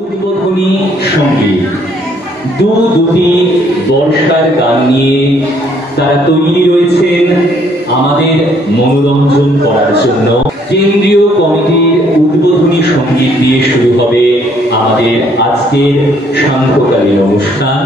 উদ্বোধনী সঙ্গীত দুটি বর্ষার গান নিয়ে তারা তৈরি রয়েছেন আমাদের মনোরঞ্জন করার জন্য। কেন্দ্রীয় কমিটির উদ্বোধনী সঙ্গীত দিয়ে শুরু হবে আমাদের আজকের সান্ধ্যকালীন অনুষ্ঠান।